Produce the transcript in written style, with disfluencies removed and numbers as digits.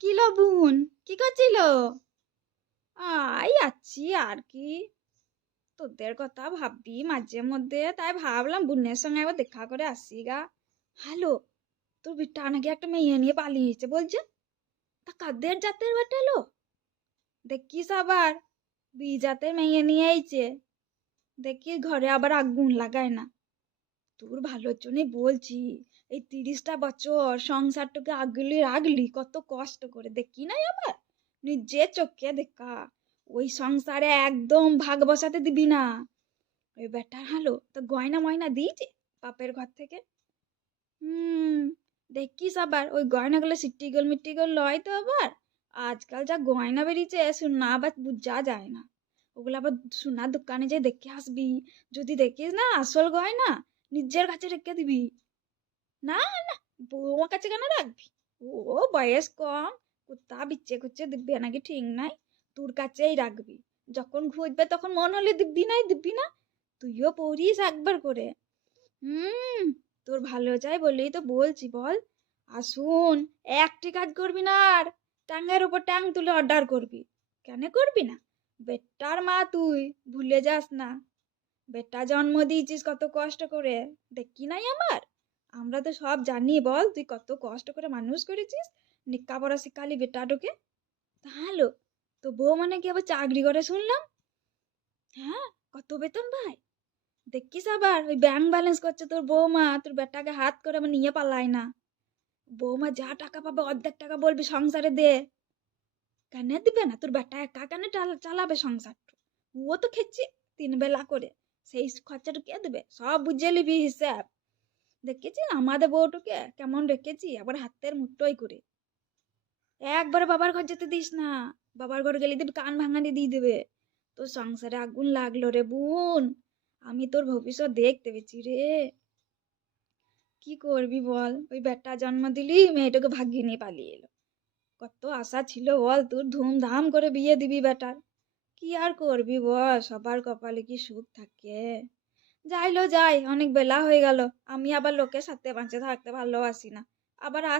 Kilo বোন, কি করছিল? আছি আর কি। তোদের কথা ভাববি মাঝে মধ্যে, তাই ভাবলাম বোনের সঙ্গে একবার দেখা করে আসি গা। হ্যালো, তোর বিটা নাকি একটা মেয়ে নিয়ে পালিয়েছে বলছে। তা কাদের জাতের বেটালো? দেখিস আবার বি জাতের মেয়ে নিয়ে আইছে। দেখিস ঘরে আবার আগুন লাগায় না। তোর ভালোর জন্যই বলছি। এই 30টা বছর সংসারটাকে আগলি রাগলি কত কষ্ট করে, দেখি নাই আবার নিজের চোখে দেখা। ওই সংসারে একদম ভাগ বসাতে দিবি না। ওই বেটার হালো তো গয়না ময়না দিয়েছে বাপের ঘর থেকে। হুম, দেখিস আবার ওই গয়নাগুলো সিটিগোল মিট্টিগোল লয় তো আবার। আজকাল যা গয়না বেরিয়েছে সোনা আবার বুঝা যায় না। ওগুলো আবার সোনার দোকানে যে দেখে আসবি। যদি দেখিস না আসল গয়না, নিজের কাছে রেখে দিবি। না না, বৌমার কাছে কেন রাখবি? ও বয়স কম, কোথা বিচ্ছে কুচ্ছে দিব্বে নাকি ঠিক নাই। তোর কাছেই রাখবি। যখন খুঁজবে তখন মন হলে দিব্বি না। তুইও পড়িস একবার করে। হুম, তোর ভালো চাই বলেই তো বলছি বল। আসুন, একটি কাজ করবি না আর। ট্যাঙ্গের উপর ট্যাং তুলে অর্ডার করবি। কেন করবি না? বেটার মা তুই, ভুলে যাস না। বেটা জন্ম দিয়েছিস কত কষ্ট করে, দেখি নাই আমার? আমরা তো সব জানি, বল তুই কত কষ্ট করে মানুষ করেছিস। লেখাপড়া শিখালি বেটাটাকে। তাহলে তো বউ মানে কি আবার চাকরি করে শুনলাম? হ্যাঁ, কত বেতন ভাই? দেখিস আবার ওই ব্যাংক ব্যালেন্স করছে তোর বৌমা, তোর বেটাকে হাত করে আবার নিয়ে পালায় না। বৌমা যা টাকা পাবে অর্ধেক টাকা বলবি সংসারে দে। কেন দিবে না? তোর বেটা একা কেন চালাবে সংসারটা? ও তো খেচ্ছে 3 বেলা করে। সেই খরচাটা কে দেবে? সব বুঝে নিবি হিসাব। দেখেছি আমাদের বউটাকে কেমন রেখেছি, আবার হাতের মুঠোই করে। একবারে বাবার ঘর যেতে দিস না। বাবার ঘর গেলে দিবি কান ভাঙানি দিয়ে দেবে। তোর সংসারে আগুন লাগলো রে বোন। আমি তোর ভবিষ্যৎ দেখতে পেয়েছি রে। কি করবি বল, ওই বেটা জন্ম দিলি, মেয়েটাকে ভাগিয়ে নিয়ে পালিয়ে এলো। কত আশা ছিল বল তোর, ধুমধাম করে বিয়ে দিবি বেটার। কি আর করবি বল, সবার কপালে কি সুখ থাকে? যাইলো যাই, অনেক বেলা হয়ে গেল। আমি আবার লোকের সাথে বাঁচে থাকতে ভালোবাসি না। আবার